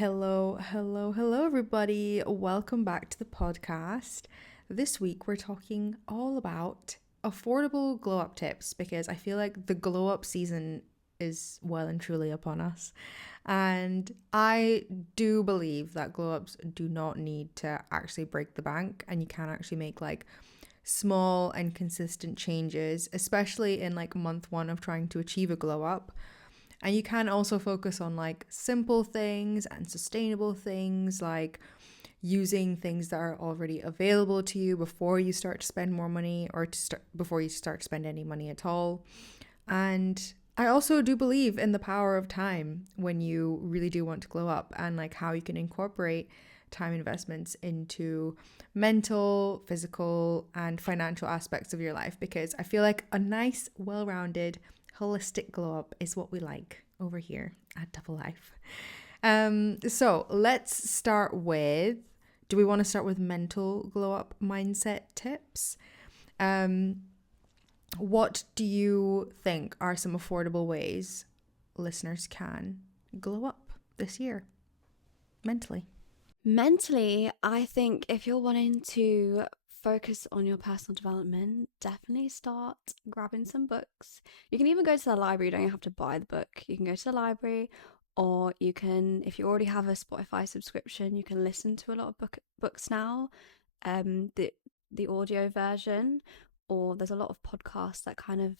Hello, everybody. Welcome back to the podcast. This week, we're talking all about affordable glow up tips because I feel like the glow up season is well and truly upon us. And I do believe that glow ups do not need to actually break the bank, and you can actually make like small and consistent changes, especially in like month one of trying to achieve a glow up. And you can also focus on like simple things and sustainable things, like using things that are already available to you before you start to spend more money, or before you start to spend any money at all. And I also do believe in the power of time when you really do want to glow up, and like how you can incorporate time investments into mental, physical, and financial aspects of your life, because I feel like a nice, well-rounded, holistic glow up is what we like over here at Double Life. So let's start with, do we want to start with mental glow up mindset tips? What do you think are some affordable ways listeners can glow up this year mentally? Mentally, I think if you're wanting to focus on your personal development, definitely start grabbing some books. You can even go to the library, you don't have to buy the book. You can go to the library, or you can, if you already have a Spotify subscription, you can listen to a lot of books now, the audio version, or there's a lot of podcasts that kind of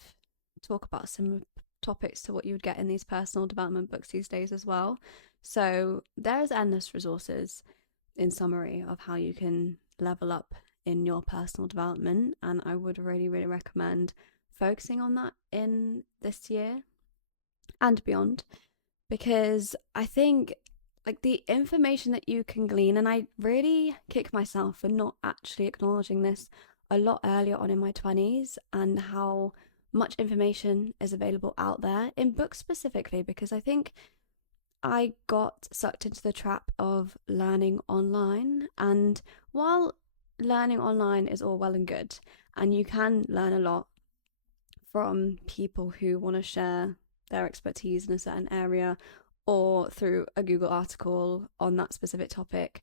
talk about similar topics to what you would get in these personal development books these days as well. So there's endless resources, in summary, of how you can level up in your personal development, and I would really recommend focusing on that in this year and beyond, because I think like the information that you can glean, and I really kick myself for not actually acknowledging this a lot earlier on in my 20s, and how much information is available out there in books specifically, because I think I got sucked into the trap of learning online. And while learning online is all well and good, and you can learn a lot from people who want to share their expertise in a certain area, or through a Google article on that specific topic,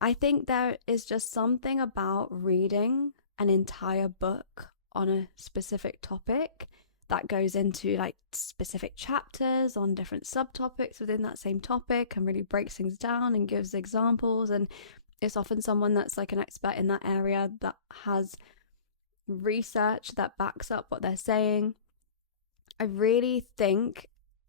I think there is just something about reading an entire book on a specific topic that goes into like specific chapters on different subtopics within that same topic, and really breaks things down and gives examples. And it's often someone that's like an expert in that area that has research that backs up what they're saying. I really think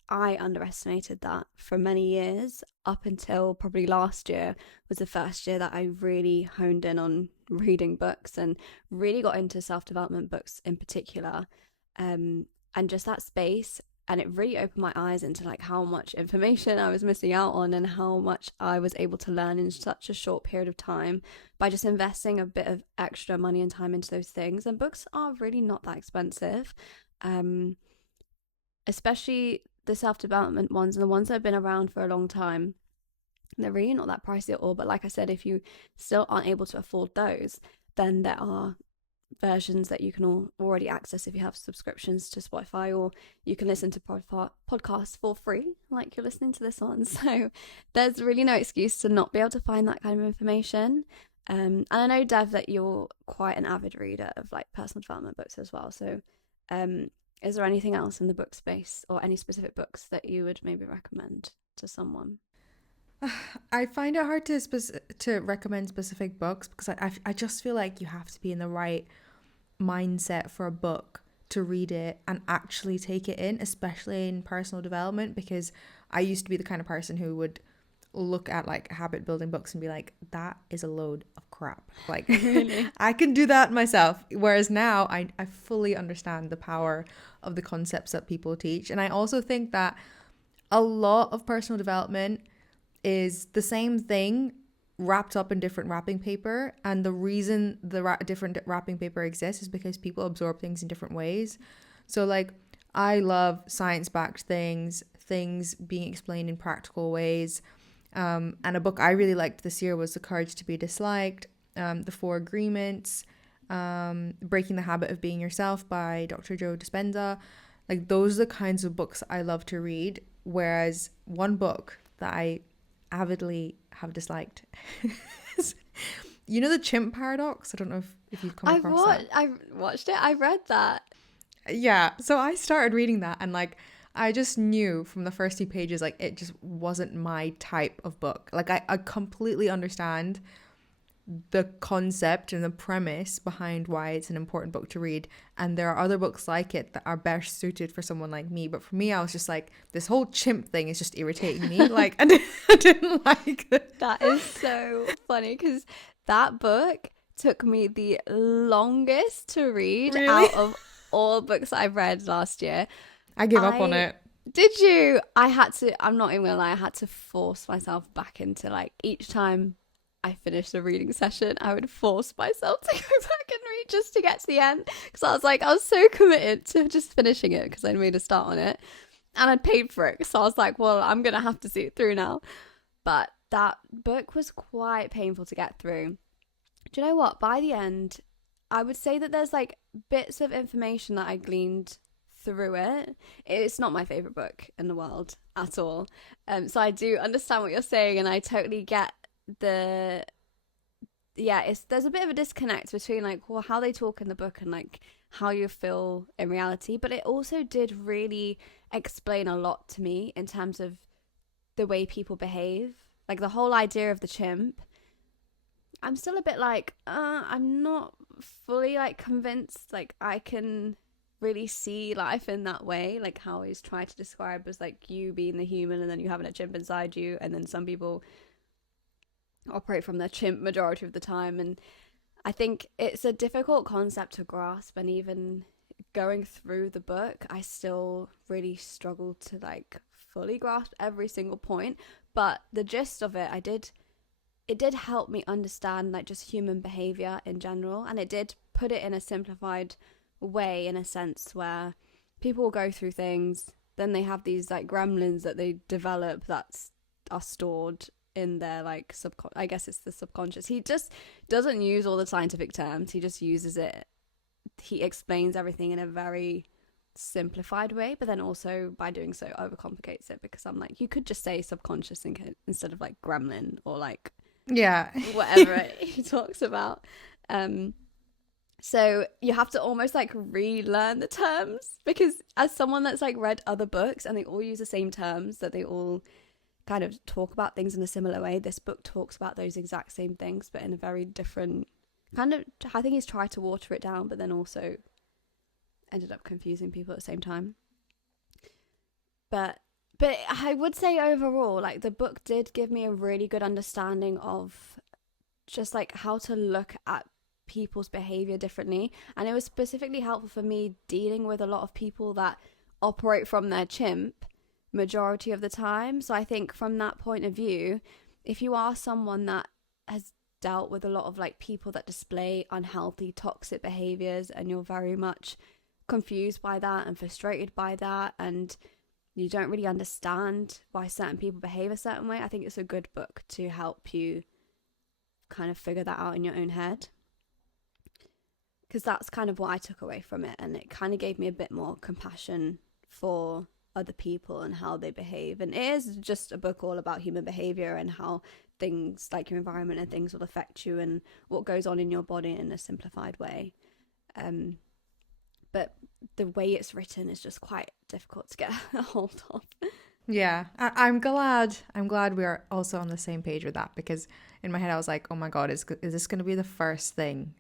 I underestimated that for many years, up until probably last year was the first year that I really honed in on reading books and really got into self-development books in particular. And just that space, and it really opened my eyes into like how much information I was missing out on, and how much I was able to learn in such a short period of time by just investing a bit of extra money and time into those things. And books are really not that expensive, especially the self-development ones and the ones that have been around for a long time. They're really not that pricey at all. But like I said, if you still aren't able to afford those, then there are versions that you can already access if you have subscriptions to Spotify, or you can listen to podcasts for free like you're listening to this one. So there's really no excuse to not be able to find that kind of information. And I know, Dev, that you're quite an avid reader of like personal development books as well. So is there anything else in the book space, or any specific books that you would maybe recommend to someone? I find it hard to recommend specific books, because I just feel like you have to be in the right mindset for a book to read it and actually take it in, especially in personal development, because I used to be the kind of person who would look at like habit building books and be like, that is a load of crap. Like, Really? I can do that myself. Whereas now I fully understand the power of the concepts that people teach. And I also think that a lot of personal development is the same thing wrapped up in different wrapping paper. And the reason the different wrapping paper exists is because people absorb things in different ways. So like, I love science-backed things being explained in practical ways. And a book I really liked this year was The Courage to Be Disliked, The 4 Agreements, Breaking the Habit of Being Yourself by Dr. Joe Dispenza. Like, those are the kinds of books I love to read. Whereas one book that I avidly have disliked. You know the chimp paradox? I don't know if you've come across that. I've watched it. I read that. Yeah, so I started reading that, and like I just knew from the first 2 pages, like it just wasn't my type of book. Like I completely understand the concept and the premise behind why it's an important book to read, and there are other books like it that are best suited for someone like me. But for me, I was just like, this whole chimp thing is just irritating me. Like I didn't like it. That is so funny because that book took me the longest to read Really? out of all books I've read last year. I give up on it. Did you? I had to, I'm not even gonna lie, I had to force myself back into like each time I finished a reading session, I would force myself to go back and read just to get to the end because I was so committed to just finishing it because I made a start on it and I'd paid for it. So I was like, well, I'm gonna have to see it through now. But that book was quite painful to get through. Do you know what? By the end, I would say that there's like bits of information that I gleaned through it. It's not my favorite book in the world at all. So I do understand what you're saying, and I totally get the there's a bit of a disconnect between like how they talk in the book and like how you feel in reality. But it also did really explain a lot to me in terms of the way people behave, like the whole idea of the chimp. I'm still a bit like, I'm not fully like convinced. Like I can really see life in that way, like how he's trying to describe as like you being the human and then you having a chimp inside you, and then some people operate from their chimp majority of the time. And I think it's a difficult concept to grasp, and even going through the book, I still really struggled to like fully grasp every single point. But the gist of it, it did help me understand like just human behavior in general, and it did put it in a simplified way, in a sense where people will go through things, then they have these like gremlins that they develop that are stored in their like I guess it's the subconscious. He just doesn't use all the scientific terms, he just uses it, he explains everything in a very simplified way, but then also by doing so overcomplicates it, because I'm like, you could just say subconscious instead of like gremlin or like whatever he talks about. So you have to almost like relearn the terms, because as someone that's like read other books and they all use the same terms, that they all kind of talk about things in a similar way, this book talks about those exact same things but in a very different kind of, I think he's tried to water it down, but then also ended up confusing people at the same time. But I would say overall, like the book did give me a really good understanding of just like how to look at people's behavior differently, and it was specifically helpful for me dealing with a lot of people that operate from their chimp majority of the time. So I think from that point of view, if you are someone that has dealt with a lot of like people that display unhealthy, toxic behaviors, and you're very much confused by that and frustrated by that, and you don't really understand why certain people behave a certain way, I think it's a good book to help you kind of figure that out in your own head, because that's kind of what I took away from it, and it kind of gave me a bit more compassion for other people and how they behave. And it is just a book all about human behavior and how things like your environment and things will affect you and what goes on in your body in a simplified way. But the way it's written is just quite difficult to get a hold of. Yeah, I'm glad we are also on the same page with that, because in my head I was like, oh my god, is this going to be the first thing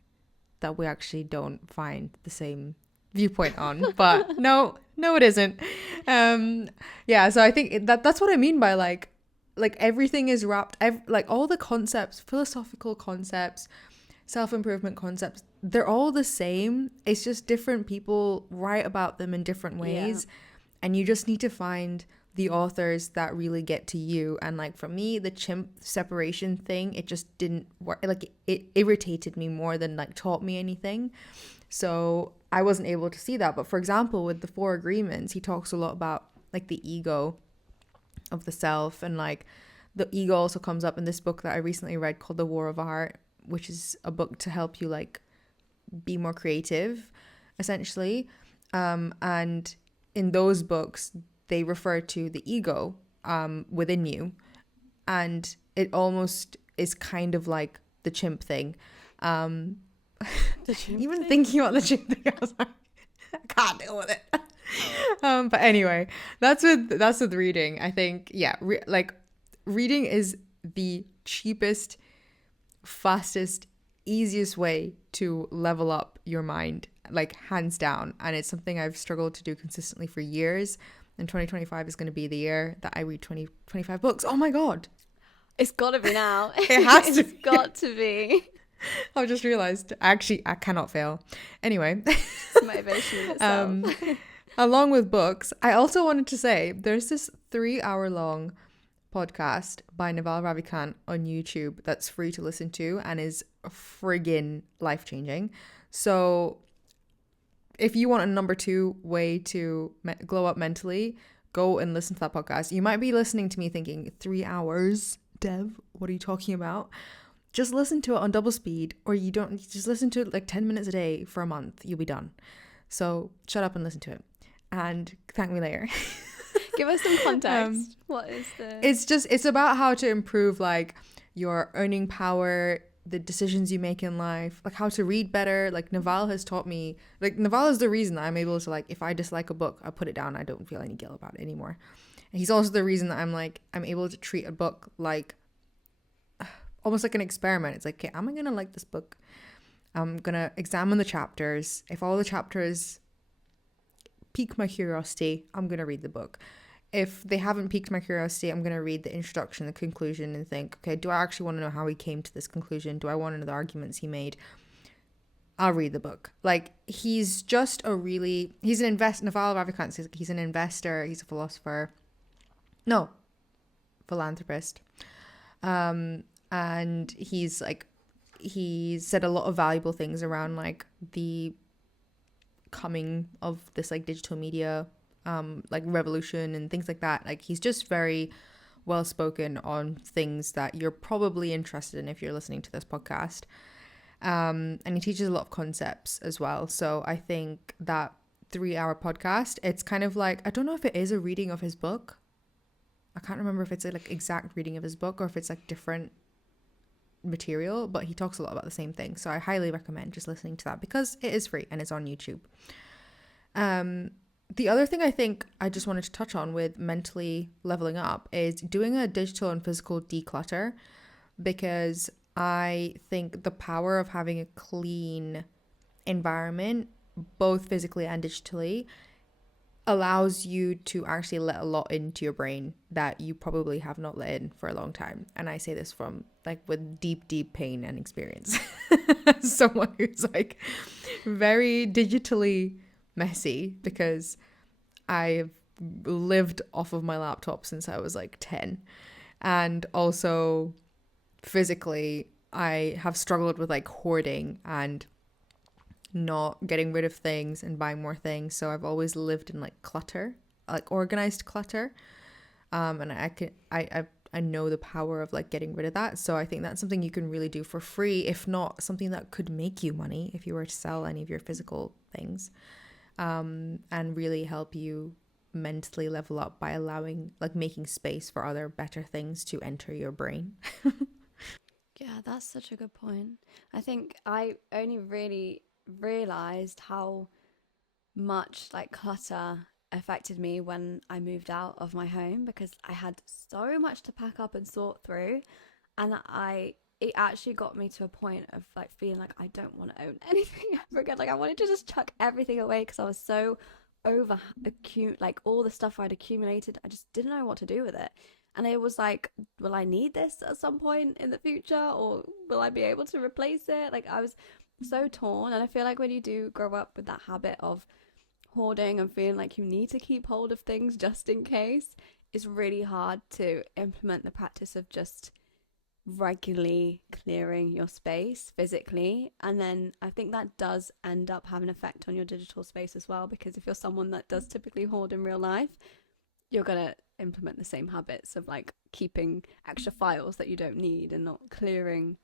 that we actually don't find the same viewpoint on? But no it isn't. Yeah, so I think that's what I mean by like everything is wrapped, like all the concepts, philosophical concepts, self-improvement concepts, they're all the same. It's just different people write about them in different ways. And you just need to find the authors that really get to you. And like for me, the chimp separation thing, it just didn't work. Like it irritated me more than like taught me anything. So I wasn't able to see that. But for example, with the 4 agreements, he talks a lot about like the ego of the self, and like the ego also comes up in this book that I recently read called The War of Art, which is a book to help you like be more creative, essentially. And in those books, they refer to the ego within you and it almost is kind of like the chimp thing. The chimp Even thing? thinking about the chimp thing, I was like, I can't deal with it. But anyway, that's with reading. I think, yeah, reading is the cheapest, fastest, easiest way to level up your mind, like hands down. And it's something I've struggled to do consistently for years. And 2025 is going to be the year that I read 25 books. Oh my God. It's got to be now. It has to It's got to be. I've just realized, actually, I cannot fail. Anyway. It's motivation in itself. Along with books, I also wanted to say there's this 3-hour long podcast by Naval Ravikant on YouTube that's free to listen to and is friggin' life-changing. So if you want a number 2 way to glow up mentally, go and listen to that podcast. You might be listening to me thinking, 3 hours? Dev, what are you talking about? Just listen to it on double speed, or you don't, just listen to it like 10 minutes a day for a month. You'll be done. So shut up and listen to it and thank me later. Give us some context. What is the... It's about how to improve like your earning power, the decisions you make in life, like how to read better. Like Naval has taught me, like Naval is the reason I'm able to, like, if I dislike a book, I put it down. I don't feel any guilt about it anymore. And he's also the reason that I'm able to treat a book like almost like an experiment. It's like, okay, am I going to like this book? I'm going to examine the chapters. If all the chapters pique my curiosity, I'm going to read the book. If they haven't piqued my curiosity, I'm going to read the introduction, the conclusion, and think, okay, do I actually want to know how he came to this conclusion? Do I want to know the arguments he made? I'll read the book. Like, he's just he's an Naval Ravikant, he's an investor, he's a philosopher. No, philanthropist. And he's said a lot of valuable things around like the coming of this like digital media like revolution and things like that. Like, he's just very well spoken on things that you're probably interested in if you're listening to this podcast. And he teaches a lot of concepts as well. So I think that 3-hour podcast, it's kind of like, I don't know if it is a reading of his book. I can't remember if it's a like exact reading of his book or if it's like different material, but he talks a lot about the same thing. So I highly recommend just listening to that because it is free and it's on YouTube. The other thing I think I just wanted to touch on with mentally leveling up is doing a digital and physical declutter, because I think the power of having a clean environment, both physically and digitally, allows you to actually let a lot into your brain that you probably have not let in for a long time. And I say this from like with deep pain and experience. Someone who's like very digitally messy, because I've lived off of my laptop since I was like 10. And also physically, I have struggled with like hoarding and not getting rid of things and buying more things. So I've always lived in like clutter, like organized clutter. And I know the power of like getting rid of that. So I think that's something you can really do for free, if not something that could make you money if you were to sell any of your physical things, and really help you mentally level up by making space for other better things to enter your brain. Yeah, that's such a good point. I think I only really realized how much like clutter affected me when I moved out of my home, because I had so much to pack up and sort through, and it actually got me to a point of like feeling like I don't want to own anything ever again. Like, I wanted to just chuck everything away because I was so like all the stuff I'd accumulated, I just didn't know what to do with it. And it was like, will I need this at some point in the future, or will I be able to replace it? Like, I was so torn. And I feel like when you do grow up with that habit of hoarding and feeling like you need to keep hold of things just in case, it's really hard to implement the practice of just regularly clearing your space physically. And then I think that does end up having an effect on your digital space as well, because if you're someone that does typically hoard in real life, you're gonna implement the same habits of like keeping extra files that you don't need and not clearing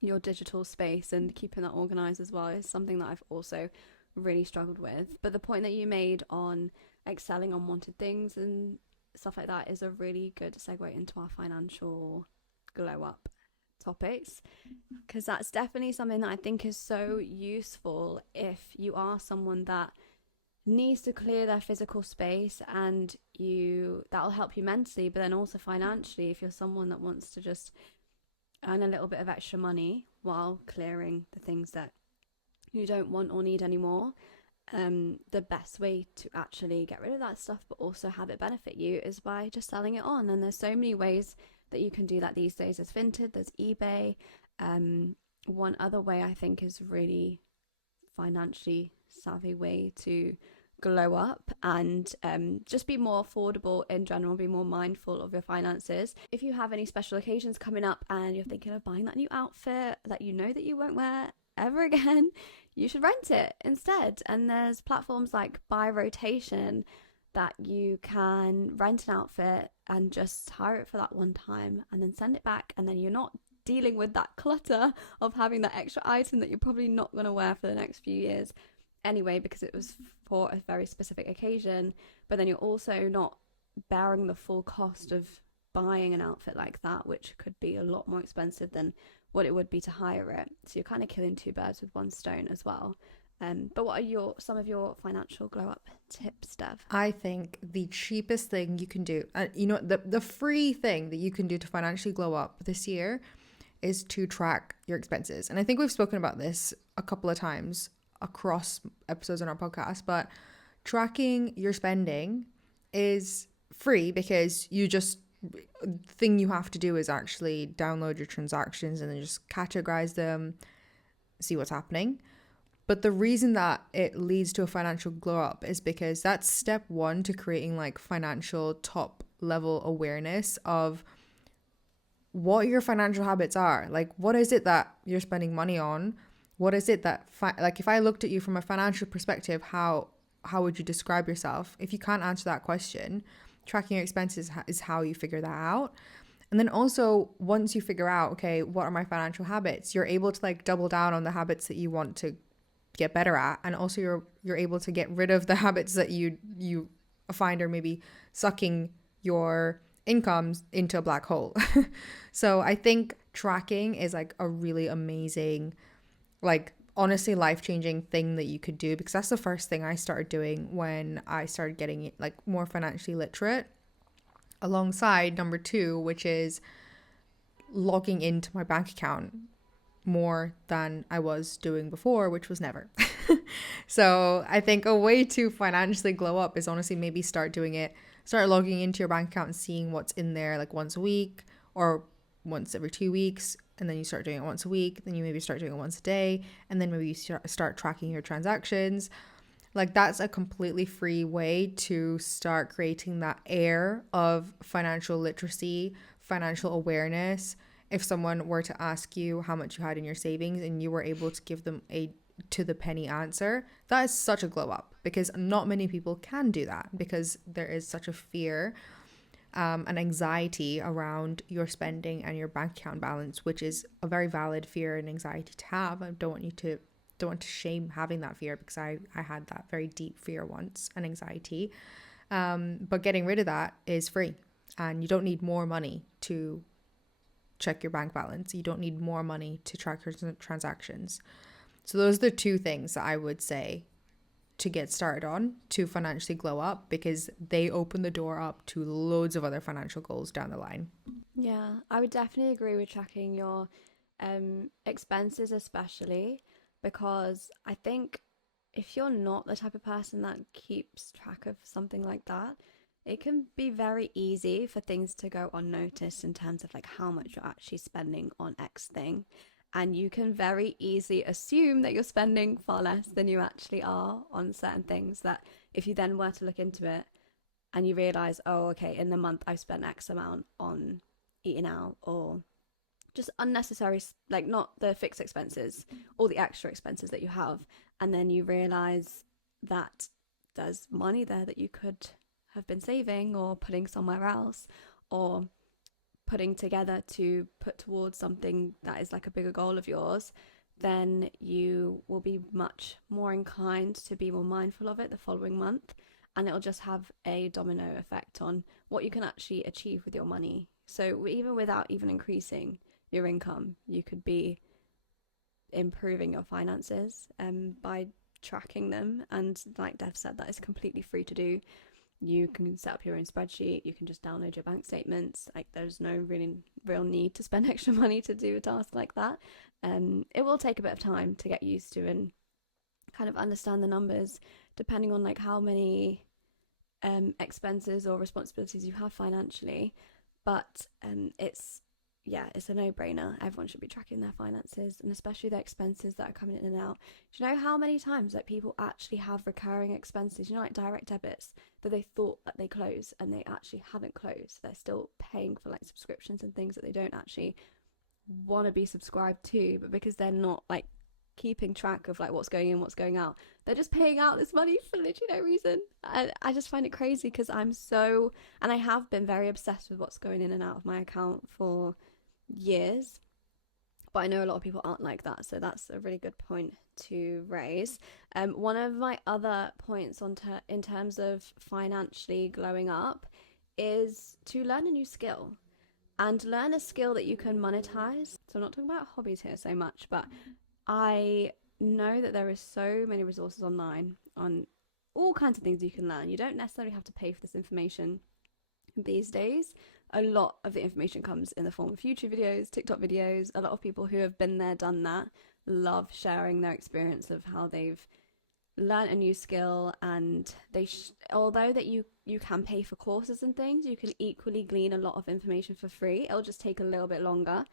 your digital space and keeping that organized as well is something that I've also really struggled with. But the point that you made on like selling unwanted things and stuff like that is a really good segue into our financial glow up topics, because that's definitely something that I think is so useful if you are someone that needs to clear their physical space, and that'll help you mentally, but then also financially if you're someone that wants to just earn a little bit of extra money while clearing the things that you don't want or need anymore. The best way to actually get rid of that stuff but also have it benefit you is by just selling it on. And there's so many ways that you can do that these days. There's Vinted, there's eBay. One other way I think is really financially savvy way to glow up and just be more affordable in general, be more mindful of your finances. If you have any special occasions coming up and you're thinking of buying that new outfit that you know that you won't wear ever again, you should rent it instead. And there's platforms like Buy Rotation that you can rent an outfit and just hire it for that one time and then send it back, and then you're not dealing with that clutter of having that extra item that you're probably not going to wear for the next few years anyway because it was for a very specific occasion. But then you're also not bearing the full cost of buying an outfit like that, which could be a lot more expensive than what it would be to hire it. So you're kind of killing two birds with one stone as well. But what are some of your financial glow up tips, Dev? I think the cheapest thing you can do, the free thing that you can do to financially glow up this year is to track your expenses. And I think we've spoken about this a couple of times across episodes on our podcast, but tracking your spending is free because thing you have to do is actually download your transactions and then just categorize them, see what's happening. But the reason that it leads to a financial glow up is because that's step one to creating like financial top level awareness of what your financial habits are. Like, what is it that you're spending money on? What is it that, like, if I looked at you from a financial perspective, how would you describe yourself? If you can't answer that question, tracking your expenses is how you figure that out. And then also, once you figure out, okay, what are my financial habits, you're able to like double down on the habits that you want to get better at. And also you're able to get rid of the habits that you find are maybe sucking your incomes into a black hole. So I think tracking is like a really amazing, like honestly life-changing thing that you could do, because that's the first thing I started doing when I started getting like more financially literate, alongside number 2, which is logging into my bank account more than I was doing before, which was never. So I think a way to financially glow up is honestly maybe start logging into your bank account and seeing what's in there like once a week or once every 2 weeks. And then you start doing it once a week, then you maybe start doing it once a day, and then maybe you start tracking your transactions. Like, that's a completely free way to start creating that air of financial literacy, financial awareness. If someone were to ask you how much you had in your savings and you were able to give them a to the penny answer, that is such a glow up, because not many people can do that, because there is such a fear and anxiety around your spending and your bank account balance, which is a very valid fear and anxiety to have. I don't want to shame having that fear, because I had that very deep fear once, and anxiety. But getting rid of that is free, and you don't need more money to check your bank balance. You don't need more money to track your transactions. So those are the 2 things that I would say to get started on to financially glow up, because they open the door up to loads of other financial goals down the line. Yeah, I would definitely agree with tracking your expenses, especially because I think if you're not the type of person that keeps track of something like that, it can be very easy for things to go unnoticed in terms of like how much you're actually spending on X thing. And you can very easily assume that you're spending far less than you actually are on certain things, that if you then were to look into it and you realize, oh, okay, in the month I've spent X amount on eating out, or just unnecessary, like not the fixed expenses, all the extra expenses that you have. And then you realize that there's money there that you could have been saving or putting somewhere else, or putting together to put towards something that is like a bigger goal of yours, then you will be much more inclined to be more mindful of it the following month, and it'll just have a domino effect on what you can actually achieve with your money. So even without even increasing your income, you could be improving your finances by tracking them. And like Dev said, that is completely free to do. You can set up your own spreadsheet. You can just download your bank statements. Like, there's no really real need to spend extra money to do a task like that. It will take a bit of time to get used to and kind of understand the numbers, depending on like how many expenses or responsibilities you have financially. But it's a no-brainer. Everyone should be tracking their finances, and especially their expenses that are coming in and out. Do you know how many times like people actually have recurring expenses, like direct debits that they thought that they closed and they actually haven't closed? They're still paying for like subscriptions and things that they don't actually want to be subscribed to, but because they're not like keeping track of like what's going in, what's going out, they're just paying out this money for literally no reason. I just find it crazy because and I have been very obsessed with what's going in and out of my account for years, but I know a lot of people aren't like that, so that's a really good point to raise. One of my other points in terms of financially glowing up is to learn a new skill, and learn a skill that you can monetize. So I'm not talking about hobbies here so much, but I know that there is so many resources online on all kinds of things you can learn. You don't necessarily have to pay for this information these days. A lot of the information comes in the form of YouTube videos, TikTok videos. A lot of people who have been there, done that, love sharing their experience of how they've learned a new skill. And although that you can pay for courses and things, you can equally glean a lot of information for free. It'll just take a little bit longer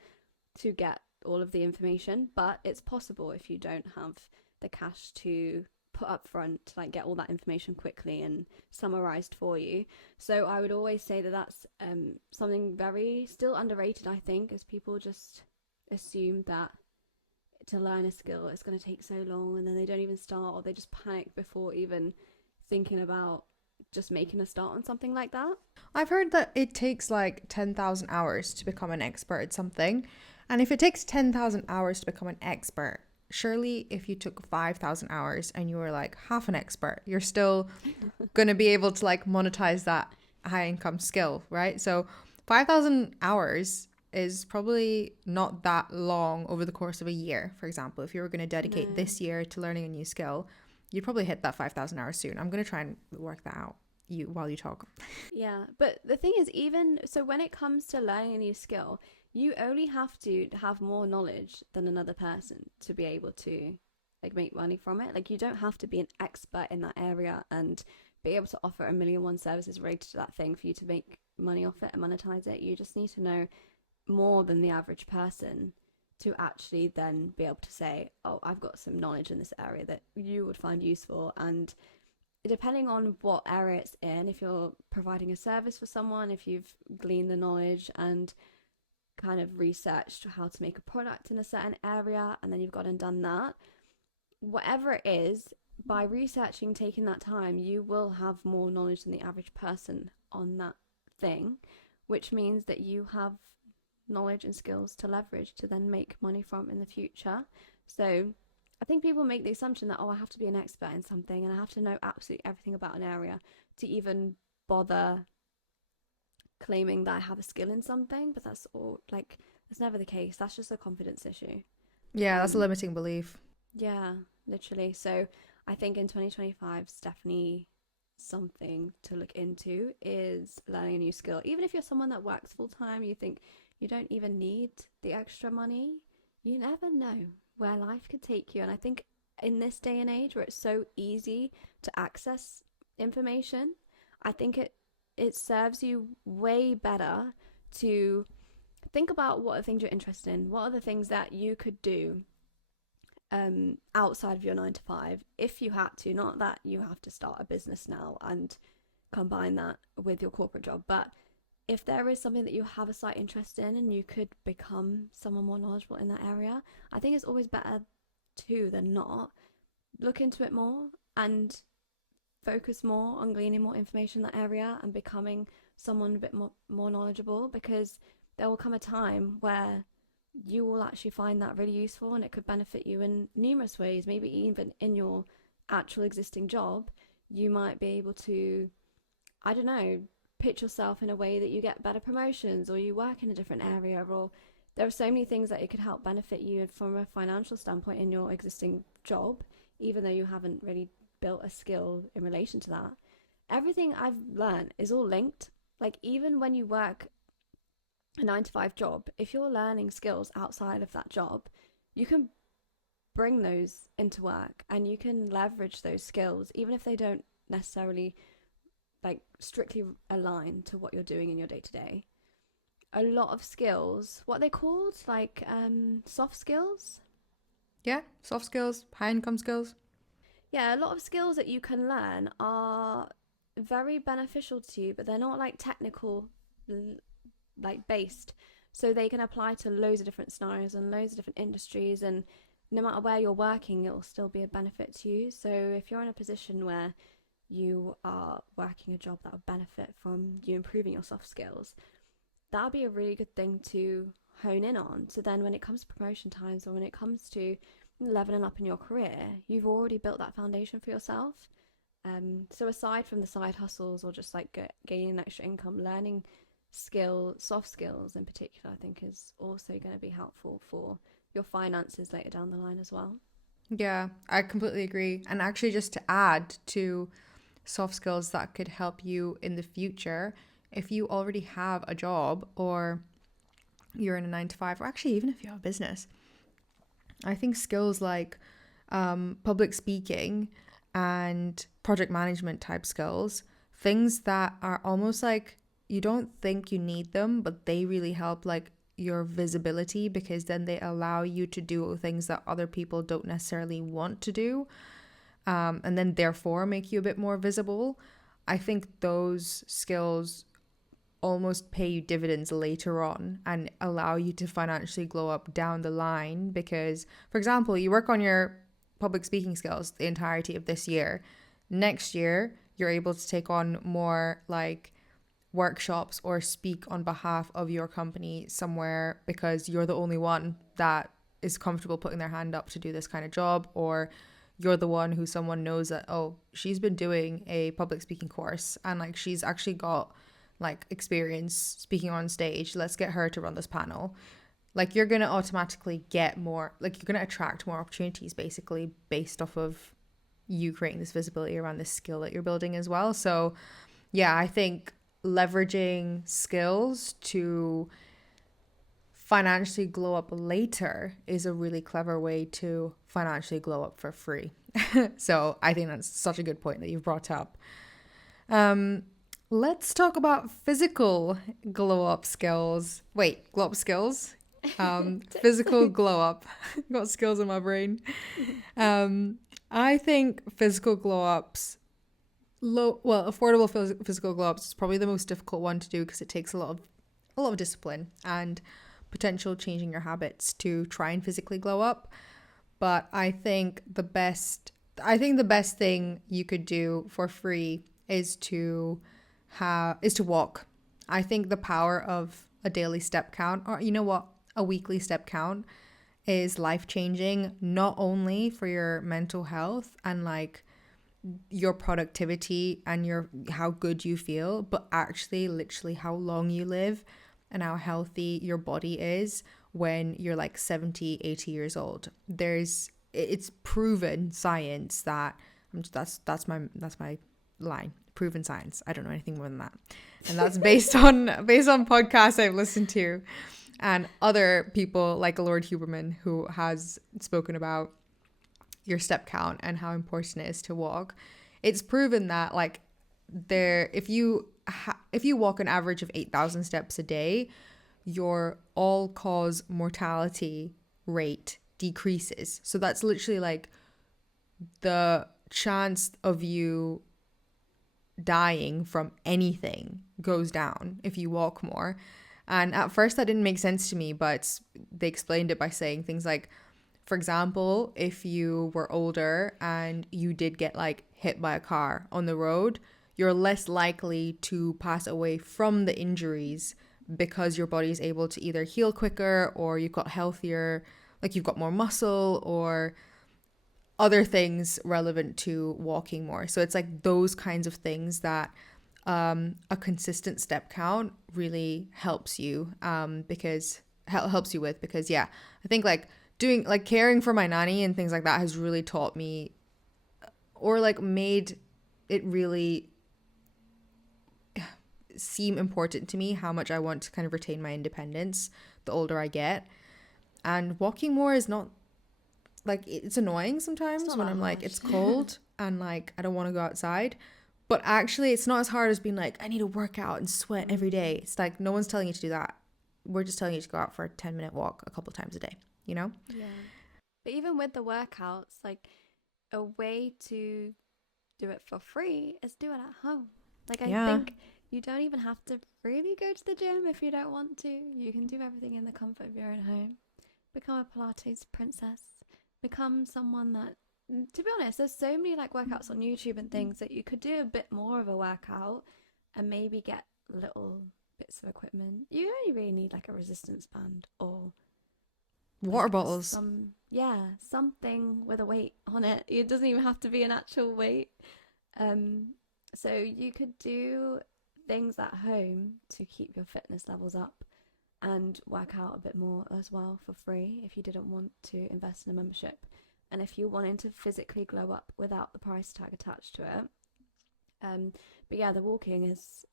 to get all of the information, but it's possible if you don't have the cash to put up front to like get all that information quickly and summarized for you. So I would always say that that's something very still underrated, I think, as people just assume that to learn a skill it's going to take so long, and then they don't even start, or they just panic before even thinking about just making a start on something like that. I've heard that it takes like 10,000 hours to become an expert at something. And if it takes 10,000 hours to become an expert, surely if you took 5,000 hours and you were like half an expert, you're still going to be able to like monetize that high income skill, right? So 5,000 hours is probably not that long over the course of a year. For example, if you were going to dedicate this year to learning a new skill, you'd probably hit that 5,000 hours soon. I'm going to try and work that out while you talk. Yeah, but the thing is, even so, when it comes to learning a new skill, you only have to have more knowledge than another person to be able to like make money from it. Like, you don't have to be an expert in that area and be able to offer a million one services related to that thing for you to make money off it and monetize it. You just need to know more than the average person to actually then be able to say, oh, I've got some knowledge in this area that you would find useful. And depending on what area it's in, if you're providing a service for someone, if you've gleaned the knowledge and kind of researched how to make a product in a certain area, and then you've gone and done that, whatever it is, by researching, taking that time, you will have more knowledge than the average person on that thing, which means that you have knowledge and skills to leverage to then make money from in the future. So I think people make the assumption that, oh, I have to be an expert in something and I have to know absolutely everything about an area to even bother claiming that I have a skill in something. But that's never the case. That's just a confidence issue. Yeah, that's a limiting belief. Yeah, literally. So I think in 2025 it's definitely something to look into, is learning a new skill. Even if you're someone that works full time, you think you don't even need the extra money, you never know where life could take you. And I think in this day and age where it's so easy to access information, I think it serves you way better to think about what are things you're interested in, what are the things that you could do outside of your 9 to 5 if you had to. Not that you have to start a business now and combine that with your corporate job, but if there is something that you have a slight interest in and you could become someone more knowledgeable in that area, I think it's always better to than not. Look into it more and focus more on gleaning more information in that area and becoming someone a bit more knowledgeable, because there will come a time where you will actually find that really useful and it could benefit you in numerous ways. Maybe even in your actual existing job, you might be able to, I don't know, pitch yourself in a way that you get better promotions, or you work in a different area, or there are so many things that it could help benefit you from a financial standpoint in your existing job, even though you haven't really built a skill in relation to that. Everything I've learned is all linked. Like, even when you work a 9 to 5 job, if you're learning skills outside of that job, you can bring those into work and you can leverage those skills, even if they don't necessarily like strictly align to what you're doing in your day to day. A lot of skills, what they called like soft skills. Yeah, soft skills, high income skills. Yeah, a lot of skills that you can learn are very beneficial to you, but they're not like technical, like based. So they can apply to loads of different scenarios and loads of different industries, and no matter where you're working, it will still be a benefit to you. So if you're in a position where you are working a job that would benefit from you improving your soft skills, that would be a really good thing to hone in on. So then when it comes to promotion times, or when it comes to leveling up in your career, you've already built that foundation for yourself. So aside from the side hustles or just like gaining extra income, learning soft skills in particular, I think is also going to be helpful for your finances later down the line as well. Yeah, I completely agree. And actually, just to add to soft skills that could help you in the future, if you already have a job or you're in a 9 to 5, or actually even if you have a business, I think skills like public speaking and project management type skills, things that are almost like you don't think you need them, but they really help like your visibility, because then they allow you to do things that other people don't necessarily want to do, and then therefore make you a bit more visible. I think those skills almost pay you dividends later on and allow you to financially glow up down the line. Because, for example, you work on your public speaking skills the entirety of this year. Next year, you're able to take on more like workshops or speak on behalf of your company somewhere, because you're the only one that is comfortable putting their hand up to do this kind of job, or you're the one who someone knows that, oh, she's been doing a public speaking course and like she's actually got like experience speaking on stage, let's get her to run this panel. Like, you're going to automatically get more, like you're going to attract more opportunities basically based off of you creating this visibility around this skill that you're building as well. So yeah, I think leveraging skills to financially glow up later is a really clever way to financially glow up for free. So I think that's such a good point that you've brought up. Let's talk about physical glow up skills. Wait, glow up skills? Physical glow up. Got skills in my brain. I think physical glow ups, affordable physical glow ups is probably the most difficult one to do, because it takes a lot of discipline and potential changing your habits to try and physically glow up. But I think the best thing you could do for free is to walk. I think the power of a daily step count, or you know what, a weekly step count, is life-changing, not only for your mental health and like your productivity and how good you feel, but actually literally how long you live and how healthy your body is when you're like 70, 80 years old. It's proven science that that's my line. Proven science. I don't know anything more than that. And that's based on podcasts I've listened to and other people like Lord Huberman, who has spoken about your step count and how important it is to walk. It's proven that like if you walk an average of 8,000 steps a day, your all-cause mortality rate decreases. So that's literally like the chance of you dying from anything goes down if you walk more. And at first that didn't make sense to me, but they explained it by saying things like, for example, if you were older and you did get like hit by a car on the road, you're less likely to pass away from the injuries because your body is able to either heal quicker, or you've got healthier, like you've got more muscle or other things relevant to walking more. So it's like those kinds of things that a consistent step count really helps you because helps you with, because yeah, I think like doing like caring for my nanny and things like that has really taught me, or like made it really seem important to me how much I want to kind of retain my independence the older I get. And walking more is not like, it's annoying sometimes when I'm like, it's cold and like I don't want to go outside. But actually, it's not as hard as being like, I need to work out and sweat every day. It's like, no one's telling you to do that. We're just telling you to go out for a 10-minute walk a couple times a day, you know? Yeah. But even with the workouts, like a way to do it for free is do it at home. Like I Yeah. think you don't even have to really go to the gym if you don't want to. You can do everything in the comfort of your own home. Become a Pilates princess. Become someone that, to be honest, there's so many like workouts on YouTube and things that you could do a bit more of a workout and maybe get little bits of equipment. You only really need like a resistance band or Water like bottles. something with a weight on it. It doesn't even have to be an actual weight. Um, so you could do things at home to keep your fitness levels up and work out a bit more as well for free if you didn't want to invest in a membership. And if you're wanting to physically glow up without the price tag attached to it. But yeah, the walking is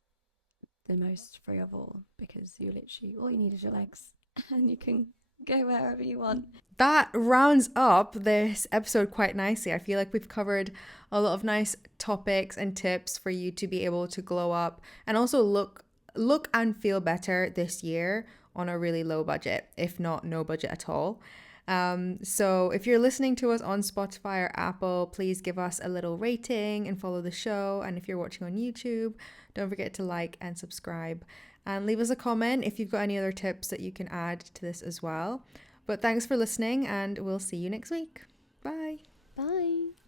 the most free of all because you literally, all you need is your legs and you can go wherever you want. That rounds up this episode quite nicely. I feel like we've covered a lot of nice topics and tips for you to be able to glow up and also look and feel better this year on a really low budget, if not no budget at all. So if you're listening to us on Spotify or Apple, please give us a little rating and follow the show. And if you're watching on YouTube, don't forget to like and subscribe and leave us a comment if you've got any other tips that you can add to this as well. But thanks for listening, and we'll see you next week. Bye. Bye.